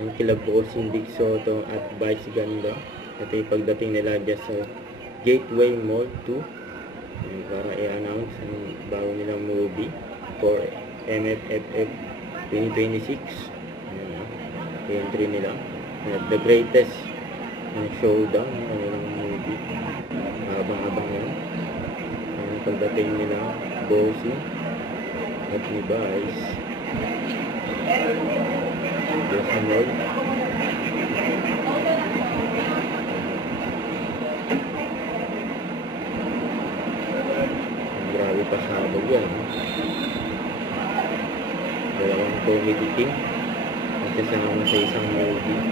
Ang kila Bossing Vic Soto at Vice Ganda. Ito yung pagdating nila dyan sa Gateway Mall 2 para i-announce ang bago nilang movie for MFFF 2026. Entry nila at the greatest showdown ng kanilang movie. Habang-habang yan ang pagdating nila Bossing at ni Vice dyan sa mall. Grabe pasabog yan. Dalawang comedy team at kasama sa isang movie,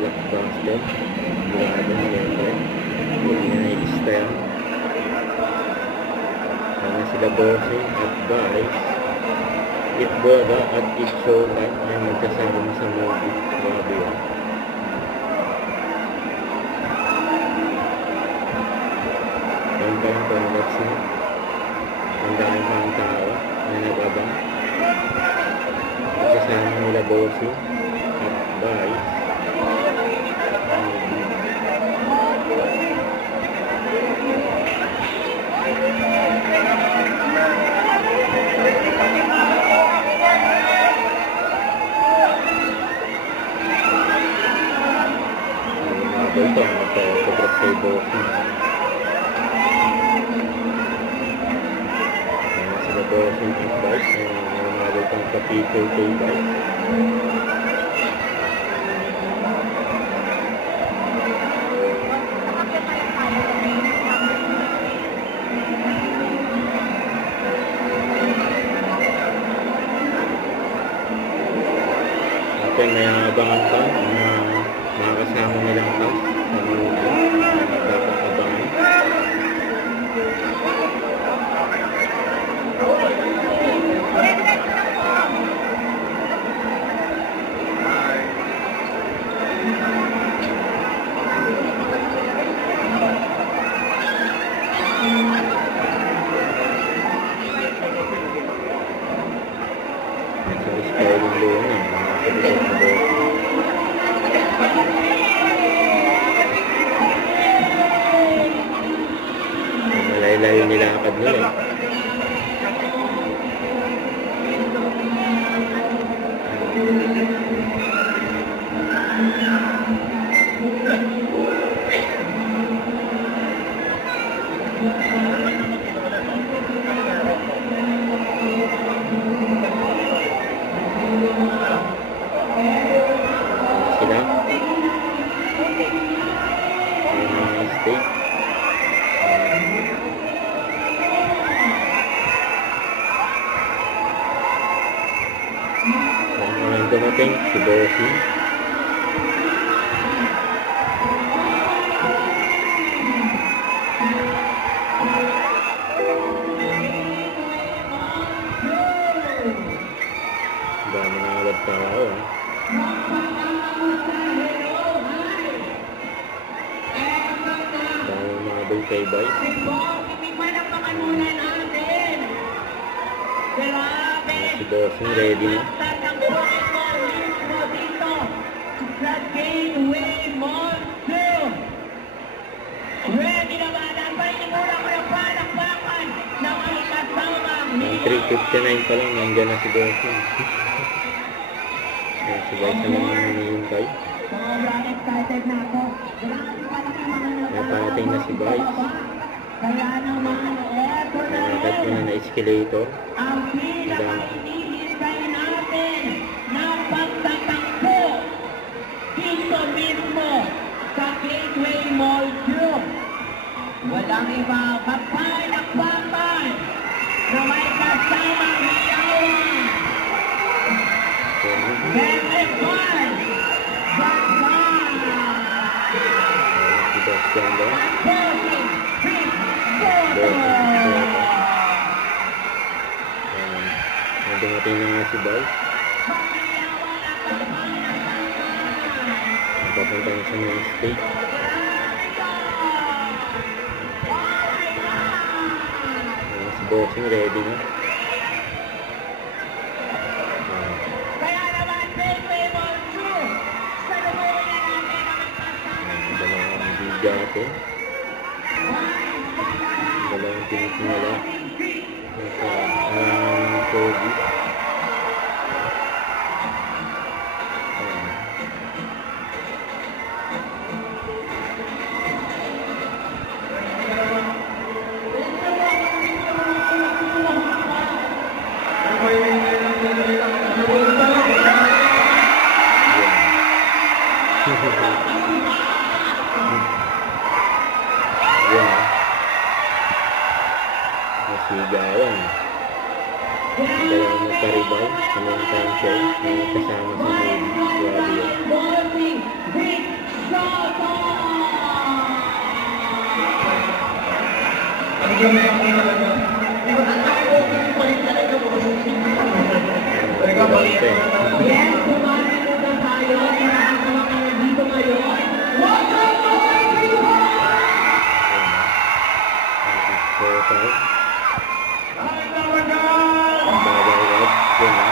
blockbuster. Grabe na siyempre, hindi na nailista yan. Kaya sila Bossing at Vice, It Boga at It Showtime ay magkasama sa movie. Grabe yan. Ang parang congrats na. Ang dahil pang tao na nag-abang. Magkasama nila Bossing at Vice. Ito, magpapagrat kay Bossing. Sila Bossing at Vice ay namagal pang kapitol kay Vice. At may abangan pa mga kasama nilang cast sa movie. Dapat abangan. Nasa spoiling doon ng mga kapitol na doon. Malayo nilakad nila. Sila state. Dumating si Bossing. Dami na agad tao dami mga bay kay Vice. Si Bossing ready na. Sa Gateway Mall 2. Ready na ba? Napainimulan ko yung palakpakan ng mga kasamang Ang 3:59 pa lang, nandiyan na si Bossing. Si Vice na naman hinihintay. sobrang excited na ako. Naparating na si Vice. Kaya naman, eto na Nanagat mo na na escalator. ang pinaka-inihintay natin na pagtatakbo dito mismo sa Gateway Mall 2. Walang iba, magpalakpakan na may kasamang hiyawan. Memefan! Batman! Si Bastian ba? Bossing Vic Soto! Dumating na nga si Vice. Papunta na sa main stage. Si Bossing ready na. Kaya naman, Gateway Mall 2, bigyatin. Dalawang tinitingala. Nasa Kobe. Yan. Nasigawan. Dalawang magkaribay. Samantang siya ay kasama sa movie. Grabe yun. Bossing Vic Soto! Yes, kumain na tayo. Marami sa mga nandito ngayon. Welcome to everyone! Ang bagay rod. Yun ha.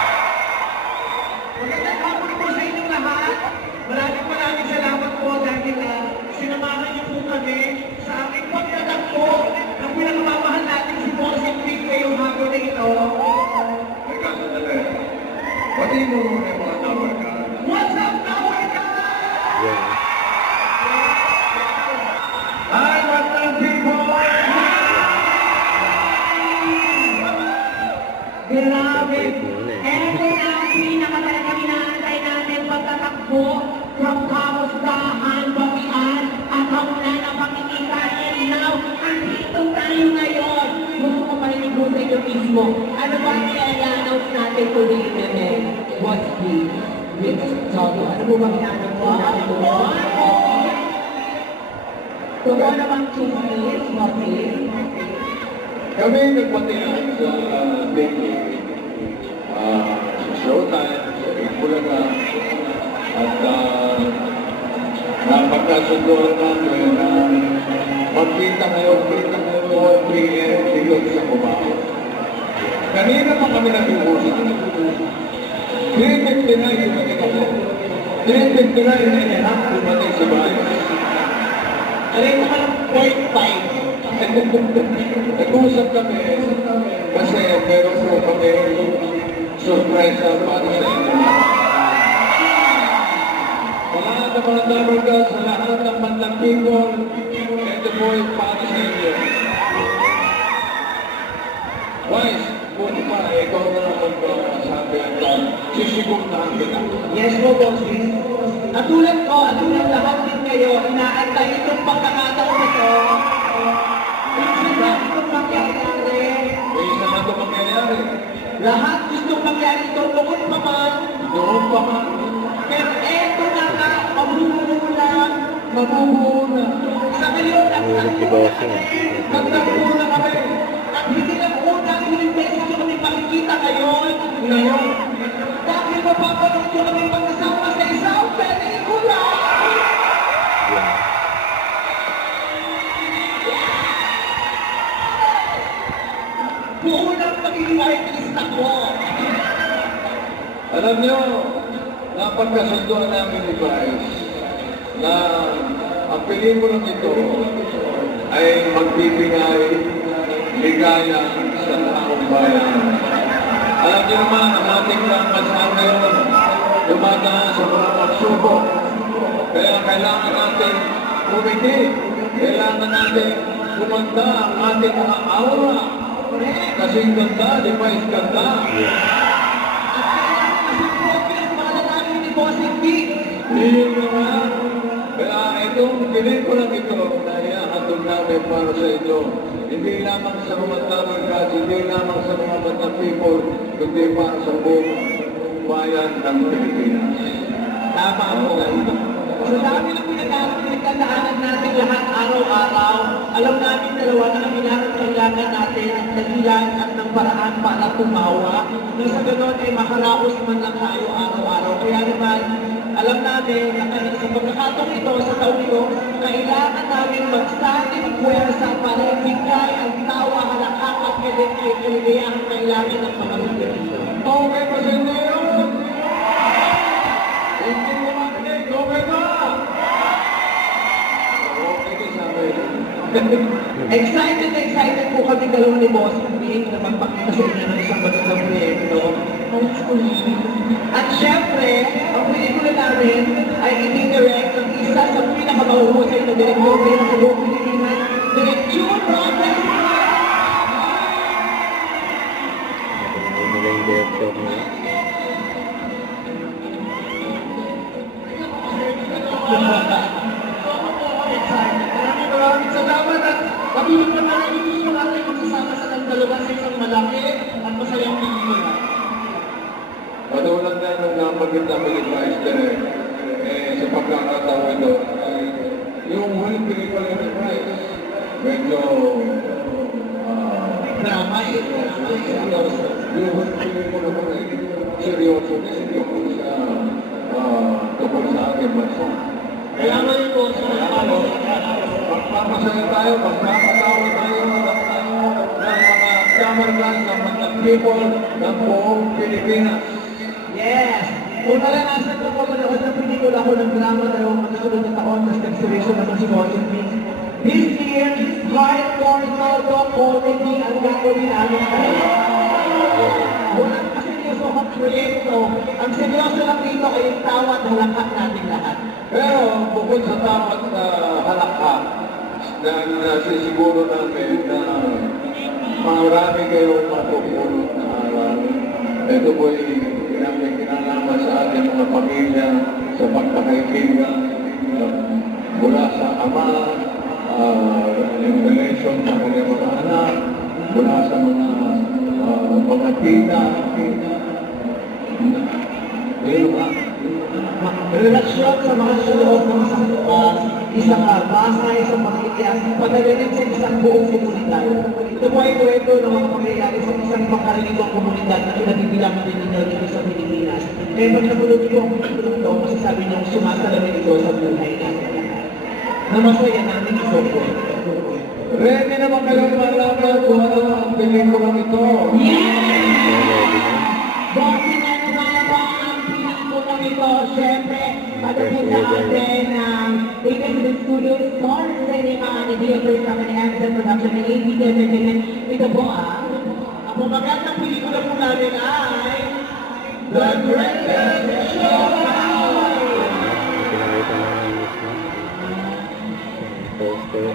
Magandang hapon po sa inyong lahat. Maraming salamat po dahil sinamahan niyo po kami sa aming pagtatagpo ng pinakamamahal natin si Bossing Vic ngayong hapon na ito. Teka, sandali. Pati mo muna yung mga tower ka. What's up, Tower Guys? Yan ha. Hi, what's up, people? Grabe! Separate muna eh. Eto na ang pinakatalagang inaantay natin pagtatakbo from kamustahan, bawian, at hamunan ang pakikita. And now, andito tayo ngayon. Gusto ko marinig mo sa inyo mismo. Ano ba ang i-announce natin today, Meme? What's this? With Toto. Ano mo bang i-announce natin today? Totoo na bang chismis? What's this? Kami nagpatihan sa daily showtime, sa Bulaga, at napagkasunduan namin na magkita ngayon 4 p.m. dito sa Cubao. Kanina pa kami nag-uusap. 3:59 yung nakita ko. 3:59 and a half dumating si Bayo. Alam mo ka ng 0.5. Nag-uusap kami kasi meron po kami surprise para sa inyo. Sa lahat ng mga dabarga, sa lahat ng bandang people, ito po yung para sa inyo. Wise, buti pa, ikaw na magsabi at sisigurahan kita. Yes po, Bossing. At tulad ko, at tulad lahat din kayo, inaantay itong pagkakataon ito. Lahat itong mangyayari. May isa na ito mangyayari. Lahat gustong mangyari ito noon pa man. Doon pa man, Pero eto na nga, mabubuo mabubuo na. sa ngayon at sa Nahulog si Bossing ha. nagtagpo na kami. At hindi lang unang huling beses nyo kami makikita ngayon. Dahil mapapanood nyo kami magkasama sa isang pelikula. Yan ha. Buo ng magiging artista ko. Alam nyo, napagkasunduan namin ni Bryce na ang pelikulang ito ay magbibigay ligaya sa taong bayan. Alam nyo naman, ang ating bansa ngayon dumadaan sa mga pagsubok. Kaya kailangan natin umiti, kailangan natin kumanda ang ating mga aura. Kasing ganda, di ba is ganda? Yun naman. Kaya itong pelikulang ito na iahatod namin para sa inyo, hindi lamang sa mga tabargas, hindi lamang sa mga batang people, kundi para sa buong bayan ng Pilipinas. Tama po. Sa dami ng pinagdadaanan natin lahat araw-araw, alam namin dalawa na kailangan natin ng dahilan at ng paraan para tumawa. Nang sa ganon ay makaraos man lang tayo araw-araw. Kaya naman, alam namin na sa pagkakataong ito, sa taon ito, kailangan namin magstanding ng puwersa para ibigay ang tawa, halakak at kaligayang kailangan ng mga Pilipino. Okay pa sa inyo yun? Hindi naman, okay ba? Okay Excited po kami dalawa ni Boss Ping na magpakita sa inyo ng isang magandang proyekto. At syempre, ang pelikula namin ay itinirect ng isa sa pinakamahuhusay na direktor ng sa buong Pilipinas, Direk June Robles. Nakalain nila yung director nila. Maraming salamat at patuloy pa namin gusto natin magsasama sa dalawa sa isang malaki at masayang pelikula. Katulad na nung napagit namin ni Vice Direct, sa pagkakataon ito, yung huling pelikula ni Vice, medyo Drama eh. seryoso. Yung huling pelikula ko seryoso din tungkol sa aking bansa. Kaya ngayon po, Magpapasaya tayo, magpapatawa tayo ng mga kamarlan, ng mga people ng buong Pilipinas. yes! Kung naranasan ko po manood ng pelikula ko ng drama dalawang magkasunod na taon, mas nag-seryoso naman si Boss Ping. This year, hardcore todo comedy ang gagawin namin tayo. Walang kaseryoso ang proyekto. Ang seryoso lang dito ay yung tawa at halakat natin lahat. Pero bukod sa tawat na halakha, na nasisiguro namin na marami kayong mapupulot na aral. Ito po'y kinalaman sa ating mga pamilya, sa pagkakaibigan, mula sa ama, in relation sa kanyang mga anak, mula sa mga tita, Relasyon sa mga sulok ng isang bahay, sa pamilya, padala rin sa isang buong komunidad. Ito po ay kwento ng mga pangyayari sa isang pangkaraniwang komunidad na kinabibilangan din ninyo dito sa Pilipinas. Kaya pag napulot niyo ang pagtulong ito, masasabi niyo sumasalamin ito sa buhay natin. Na masaya namin ito po. ready na ba kayo malaman kung ano ang pelikulang ito? Bossy na naman ba ang pelikulang ito? Siyempre, pagdating natin ng David Studios, Star Cinema, ni Theater Company, Amazon Production, and ABT Entertainment. Ito po ang Pagkakat ng pelikula po namin ay The Greatest Showdown! Pinakita na ng mismo. Poster.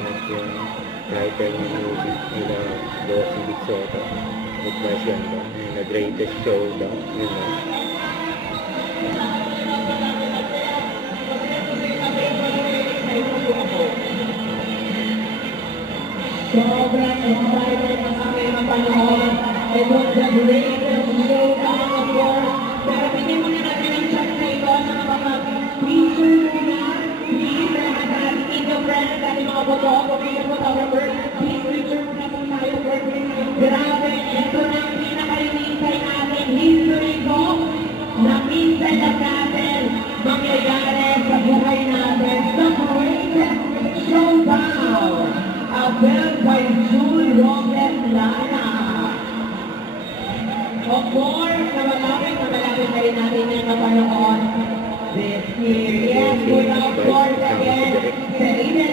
At yung title ng movie nila Bossy Big Soto. At version ba? The Greatest Showdown. Yun na. sobrang excited na kami mapanood. It was the greatest showdown of course. Pero bigyan muna natin ang chance na ito sa mga feature muna. Please, lahat ng inyong friends at ating mga boto, pagkita photographer, please feature muna po tayo for this. Grabe, ito na ang pinaka-inintay natin. History ko na minsan lang natin mangyayari sa buhay natin. The greatest showdown. Abel by June Robles Lana. Of course, na malapit na rin natin yung mapanood this year. Yes, mula of course again, sa Eden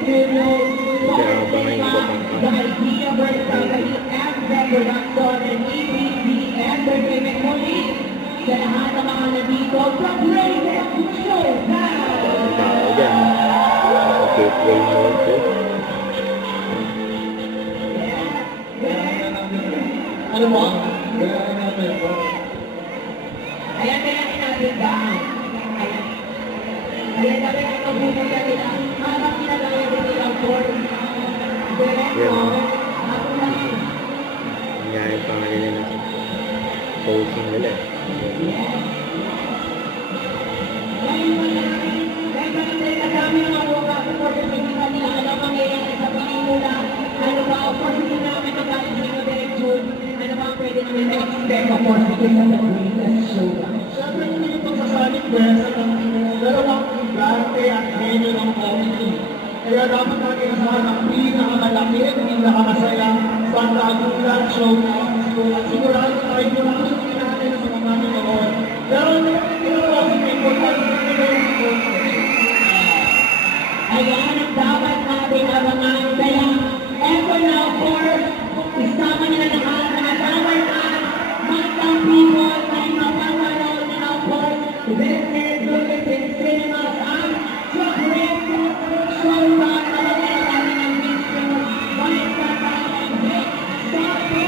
Studios, Star Cinema, the Idea Bird Company, Amazon Production, and EBT Entertainment muli. Sa lahat ng mga nandito, the greatest showdown! Ang tao dyan. Gateway Mall 2. Ano mo? Kaya namin po. Ayan na yan natin down. Ayan. Ayan na rin ang pupunta nila. Habang ginagaya din nila for director. Ako lang. Nangyari pa nga nila na posing nila. Dahil kadami ng mga buka supporters hindi nila alam mangyayari sa pelikula. Ano ba, of course, hindi namin magaling sa Direk June. Ano ba ang pwede namin na-expect? Of course, because of the greatest showdown. Siyempre hindi ito sasalit pwesa ng dalawang gigante at genyo ng comedy. Kaya dapat natin kasama ang pinakamalaki at pinakamasayang pagkagulan showdown. At sigurado tayo kung ano sabihin natin sa mga nanonood. Pero ito po ang importante na ito yung Ayan ang dapat natin This is Philippine Cinemas ang Chocolate Showtime na nangyayari ng mismo. Balik na tayo ng Big Sapo!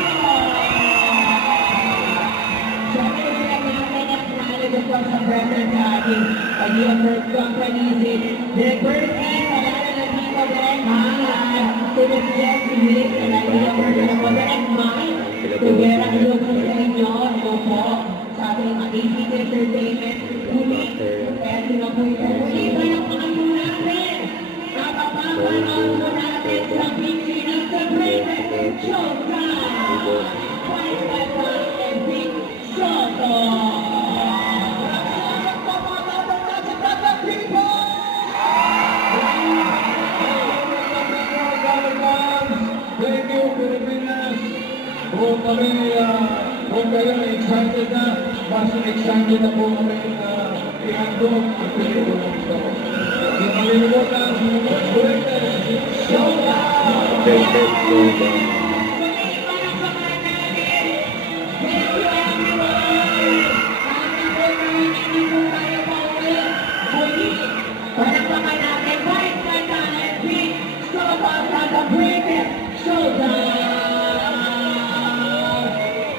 Siyempre sila natin ang knowledge of sa Brethren Daddy. Pag-i-effort company si Direk Bertie, palala ng Tito Direk Mahal. Si Miss Jessie, palala ng po Direk Mike. Tugera ko sa inyo, opo, sa ating ACT Entertainment. Huli, kaya sinabuhay ko. Iba yung mga po natin. Napapapanood po natin sa Big City sa Brethren Showtime. Twice by one and Big Soto. Thank you, Pilipinas. Kung kayo excited na, mas excited na po kami na ihandog ang Pilipinas. Hindi malilimutan, Showtime! Rated Showdown. Palakpakan natin, Vice Ganda and Big Soto sa The Greatest Showdown!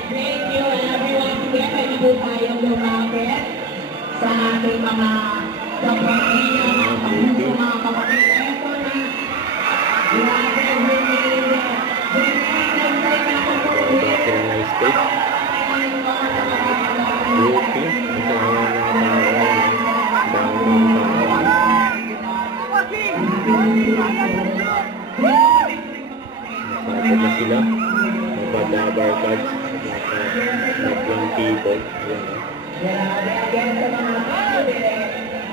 Thank you everyone. Sige, pwede po tayong lumapit sa ating mga kapatid, mga kapuso, mga kapatid. Eto na, grabe, winning, Ito sila ng stage. Beauty. Ito ang mga tao. Masakot na sila. Magpadabar cards. Not yung people. Ayan o. Grabe, again sa mga kapatid.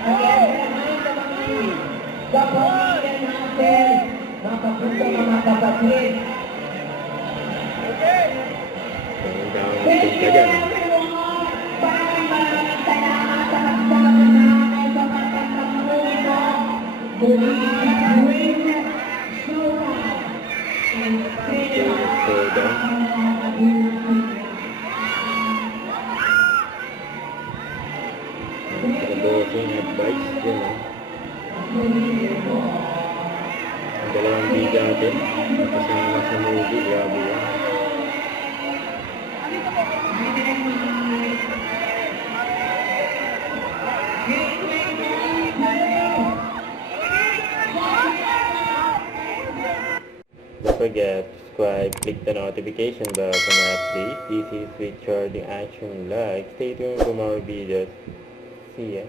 Again sa mga kapatid natin. Mga kapuso, mga kapatid. Ang down kung ka dyan. Maraming salamat sa pagsama namin sa pagkakamuno. Great Showtime in Cinema. Showdown. Ang bossing advice. Yan o. Ang dalawang biga natin. Kasama sa movie. Grabe yan. Don't forget, subscribe, click the notification bell for more updates. This is Richard, the Action Like. Stay tuned for more videos. See ya.